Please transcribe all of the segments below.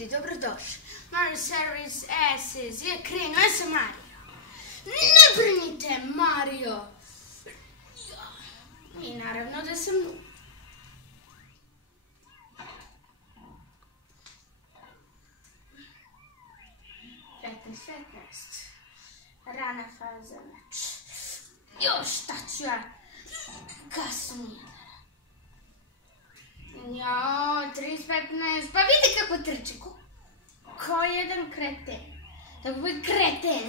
ljudi, dobrodošli. Mario Service SS je krenuo, ja sam Mario. Ne brinite, Mario. I naravno da sam Noob. Rana faza meč. Još, šta ću ja? Kasnije. Jao, 3:15. Pa vidi kako trči. Kao jedan kreten. Tako bi kreten.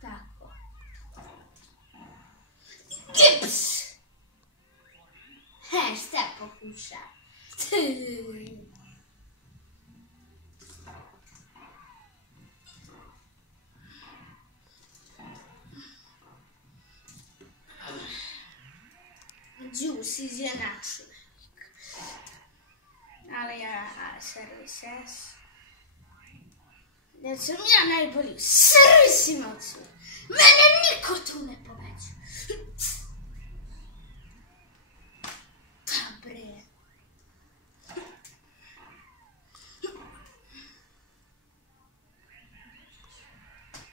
Tako. Gips! Šta pokuša? Juice izjednačuje. Ali ja Service S. Jer sam ja najbolji u servisima od svih. Mene niko tu ne pobeđuje. Da bre.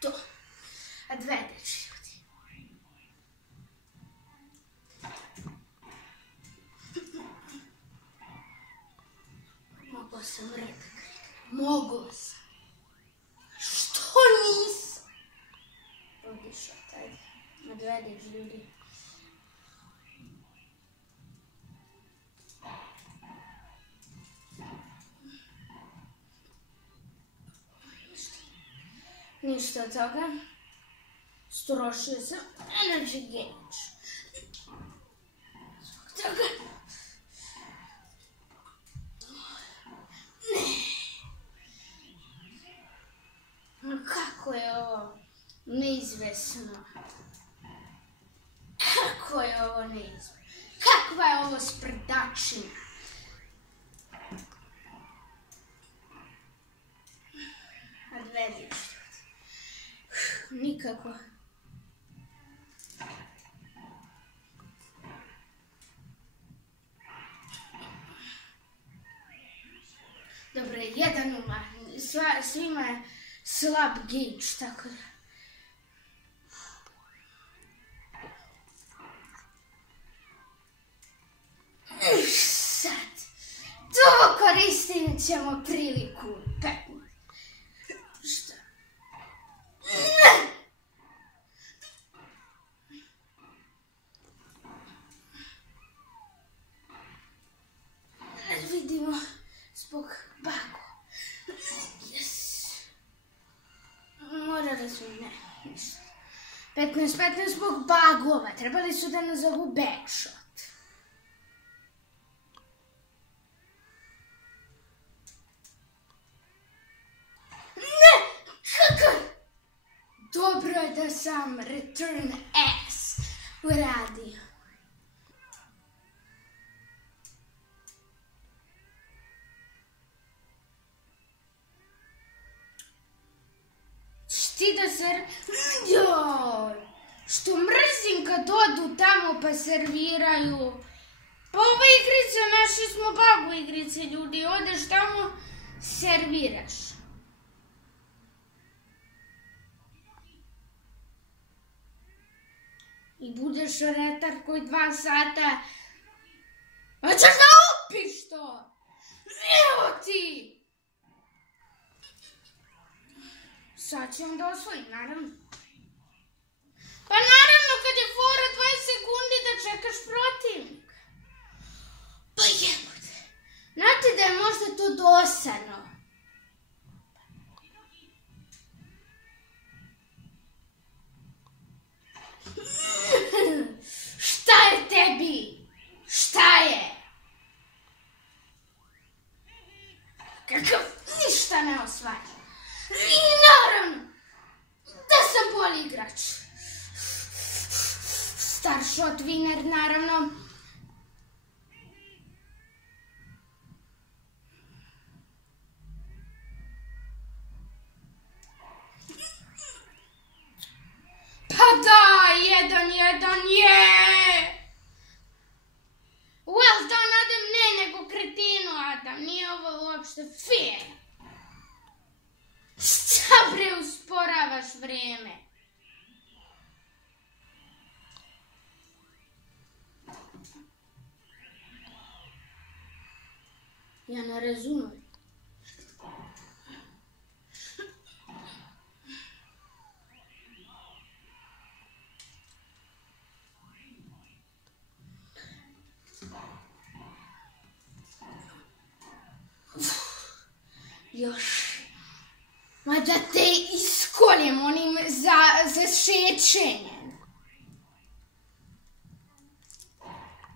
To. A dve deči ljudi. Mogao sam red kriti. Mogao sam. Što nisam? Odišao taj. Odvedeš ljudi. Ništa od toga. Strošio sam energy gauge. Zbog toga. Kako je ovo neizvesno? Kako je ovo neizvesno? Kakva je ovo sprdačina? Odvediš. Nikako. Dobro, jedan umarni. Svima je slab gauge, tako da. Sad. To koristim ćemo priliku. Šta? Ne! Vidimo zbog bagova. Morali su ne, ništa. 15 zbog bagova. Trebali su da nazovu backshot. Ne! Kako? Dobro je da sam return S uradio. Ti da joj, što mrzim kad odu tamo pa serviraju. Pa ova igrica, našli smo bagu igrice, ljudi, odeš tamo, serviraš. I budeš retar koji 2 sata. A ćeš da upiš to? Evo ti! Sad ću onda osvojiti, naravno. Pa naravno kad je fora 20 sekundi da čekaš protivnika. Pa jebote. Znate da je možda to dosadno. Šta je tebi? Šta je? Kakav ništa ne osvaja. I naravno da sam bolji igrač. Star shot winner, naravno. Pa da, 1-1, je! Well done, Adam, ne nego kretinu, Adam, nije ovo uopšte fair. vreme. Ja ne razumem. Još. Ma da te iskoljem onim za šećenje.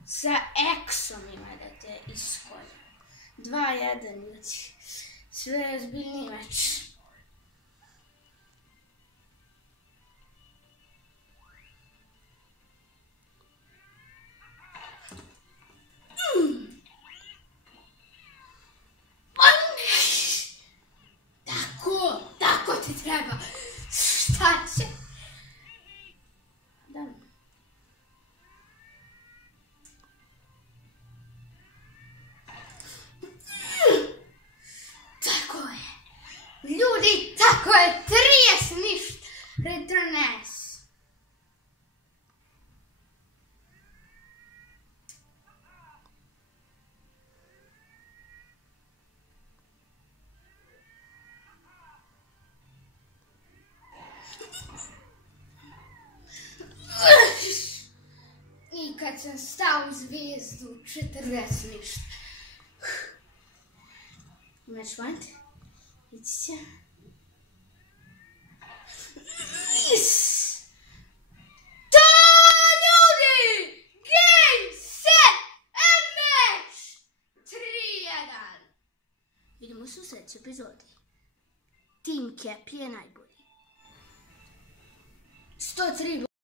Sa eksom ima da te iskoljem. 2-1 ljudi. Sve ozbiljniji meč. Tako ti treba. Šta će? Da. Tako je. Ljudi, tako je. 30 ništa. Returnes. I kad sam stao u zvijezdu, 40 ništa. Match point. Ići će. To ljudi! Game, set, and match! 3-1. Vidimo se u sljedećoj epizodi. Team Cap je najbolji. 103